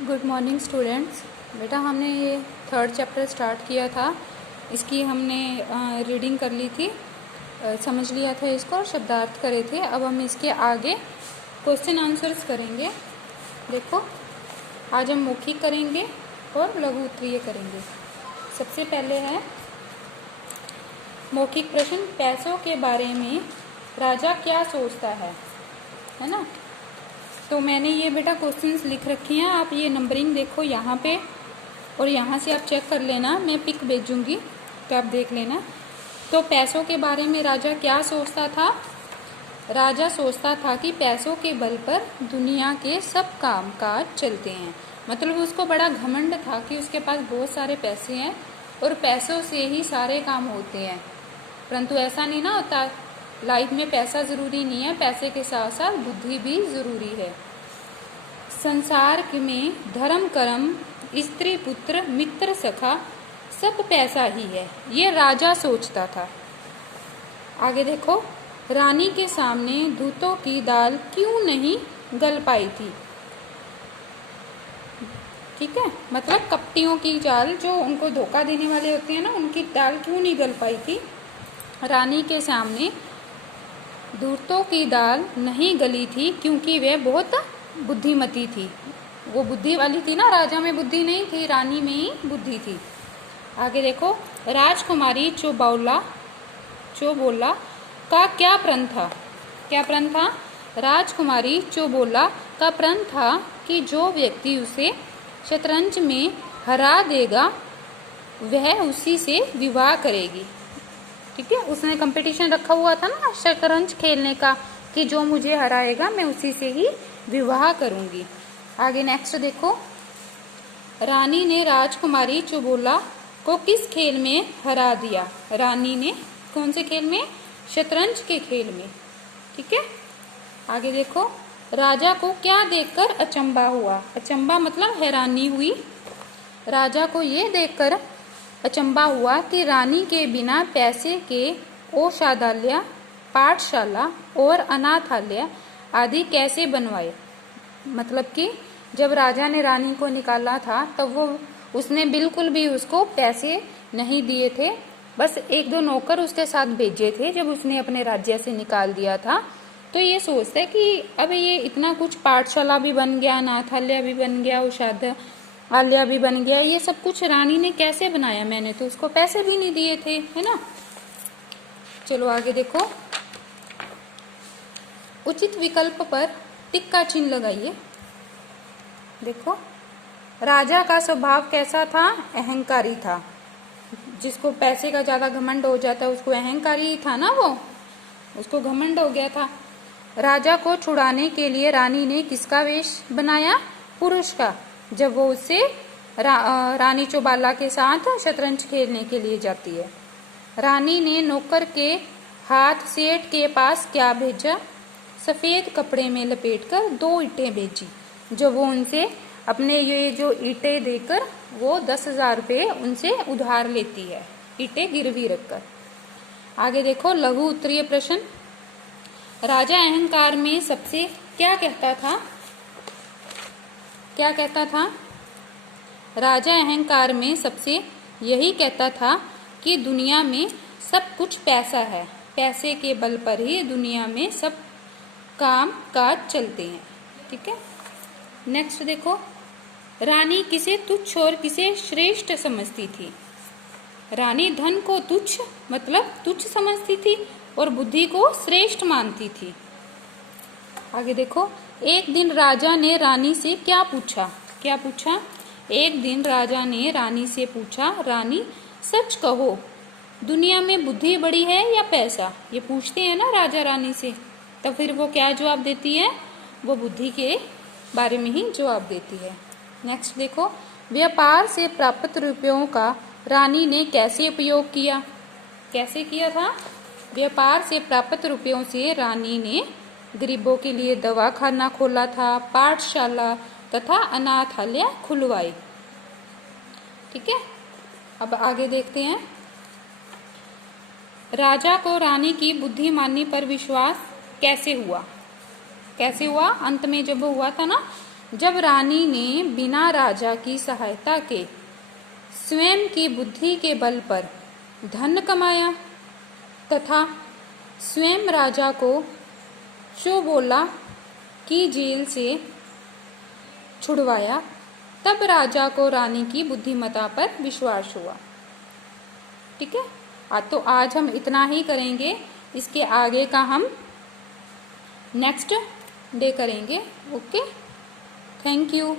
Good morning students. बेटा हमने ये थर्ड चैप्टर स्टार्ट किया था, इसकी हमने रीडिंग कर ली थी, समझ लिया था इसको और शब्दार्थ करे थे। अब हम इसके आगे क्वेश्चन आंसर्स करेंगे। देखो, आज हम मौखिक करेंगे और लघु उत्तरीय करेंगे। सबसे पहले है मौखिक प्रश्न, पैसों के बारे में राजा क्या सोचता है ना। तो मैंने ये बेटा क्वेश्चंस लिख रखी हैं, आप ये नंबरिंग देखो यहाँ पे और यहाँ से आप चेक कर लेना, मैं पिक भेजूंगी तो आप देख लेना। तो पैसों के बारे में राजा क्या सोचता था? राजा सोचता था कि पैसों के बल पर दुनिया के सब काम काज चलते हैं। मतलब उसको बड़ा घमंड था कि उसके पास बहुत सारे पैसे हैं और पैसों से ही सारे काम होते हैं। परंतु ऐसा नहीं ना होता, लाइफ में पैसा जरूरी नहीं है, पैसे के साथ साथ बुद्धि भी जरूरी है। संसार में धर्म कर्म स्त्री पुत्र मित्र सखा सब पैसा ही है, ये राजा सोचता था। आगे देखो, रानी के सामने दूतों की दाल क्यों नहीं गल पाई थी? ठीक है, मतलब कपटियों की चाल, जो उनको धोखा देने वाले होते हैं ना, उनकी दाल क्यों नहीं गल पाई थी? रानी के सामने दूतों की दाल नहीं गली थी क्योंकि वह बहुत बुद्धिमती थी। वो बुद्धि वाली थी ना, राजा में बुद्धि नहीं थी, रानी में ही बुद्धि थी। आगे देखो, राजकुमारी चौबोला का क्या प्रण था? क्या प्रण था? राजकुमारी चौबोला का प्रण था कि जो व्यक्ति उसे शतरंज में हरा देगा वह उसी से विवाह करेगी। ठीक है, उसने कंपटीशन रखा हुआ था ना शतरंज खेलने का कि जो मुझे हराएगा मैं उसी से ही विवाह करूंगी। आगे नेक्स्ट देखो, रानी ने राजकुमारी चौबोला को किस खेल में हरा दिया? रानी ने कौन से खेल में? शतरंज के खेल में। ठीक है, आगे देखो, राजा को क्या देखकर अचंभा हुआ? अचंभा मतलब हैरानी हुई। राजा को ये देखकर अचंभा हुआ कि रानी के बिना पैसे के औषधालय, पाठशाला और अनाथालय आदि कैसे बनवाए। मतलब कि जब राजा ने रानी को निकाला था तब उसने बिल्कुल भी उसको पैसे नहीं दिए थे, बस एक दो नौकर उसके साथ भेजे थे जब उसने अपने राज्य से निकाल दिया था। तो ये सोचता है कि अब ये इतना कुछ, पाठशाला भी बन गया, अनाथालय भी बन गया, औषधालय भी बन गया, ये सब कुछ रानी ने कैसे बनाया? मैंने तो उसको पैसे भी नहीं दिए थे, है ना। चलो आगे देखो, उचित विकल्प पर टिक का चिन्ह लगाइए। देखो, राजा का स्वभाव कैसा था? अहंकारी था। जिसको पैसे का ज्यादा घमंड हो जाता है उसको अहंकारी था ना, वो उसको घमंड हो गया था। राजा को छुड़ाने के लिए रानी ने किसका वेश बनाया? पुरुष का, जब वो उससे रानी चौबाला के साथ शतरंज खेलने के लिए जाती है। रानी ने नौकर के हाथ सेठ के पास क्या भेजा? सफेद कपड़े में लपेटकर 2 ईंटें भेजी, जो वो उनसे अपने ये जो ईंटें देकर वो 10,000 रुपये उनसे उधार लेती है, ईंटें गिरवी रखकर। आगे देखो, लघु उत्तरीय प्रश्न, राजा अहंकार में सबसे क्या कहता था? क्या कहता था? राजा अहंकार में सबसे यही कहता था कि दुनिया में सब कुछ पैसा है, पैसे के बल पर ही दुनिया में सब काम काज चलते हैं। ठीक है, नेक्स्ट देखो, रानी किसे तुच्छ और किसे श्रेष्ठ समझती थी? रानी धन को तुच्छ मतलब तुच्छ समझती थी और बुद्धि को श्रेष्ठ मानती थी। आगे देखो, एक दिन राजा ने रानी से क्या पूछा? क्या पूछा? एक दिन राजा ने रानी से पूछा, रानी सच कहो, दुनिया में बुद्धि बड़ी है या पैसा? ये पूछते हैं ना राजा रानी से, तो फिर वो क्या जवाब देती है? वो बुद्धि के बारे में ही जवाब देती है। नेक्स्ट देखो, व्यापार से प्राप्त रुपयों का रानी ने कैसे उपयोग किया? कैसे किया था? व्यापार से प्राप्त रुपयों से रानी ने गरीबों के लिए दवाखाना खोला था, पाठशाला तथा अनाथालय खुलवाए। ठीक है, अब आगे देखते हैं, राजा को रानी की बुद्धिमानी पर विश्वास कैसे हुआ? कैसे हुआ? अंत में जब हुआ था ना जब रानी ने बिना राजा की सहायता के स्वयं की बुद्धि के बल पर धन कमाया तथा स्वयं राजा को चोबोला की जेल से छुड़वाया, तब राजा को रानी की बुद्धिमत्ता पर विश्वास हुआ। ठीक है, तो आज हम इतना ही करेंगे, इसके आगे का हम नेक्स्ट डे करेंगे। Okay, thank you.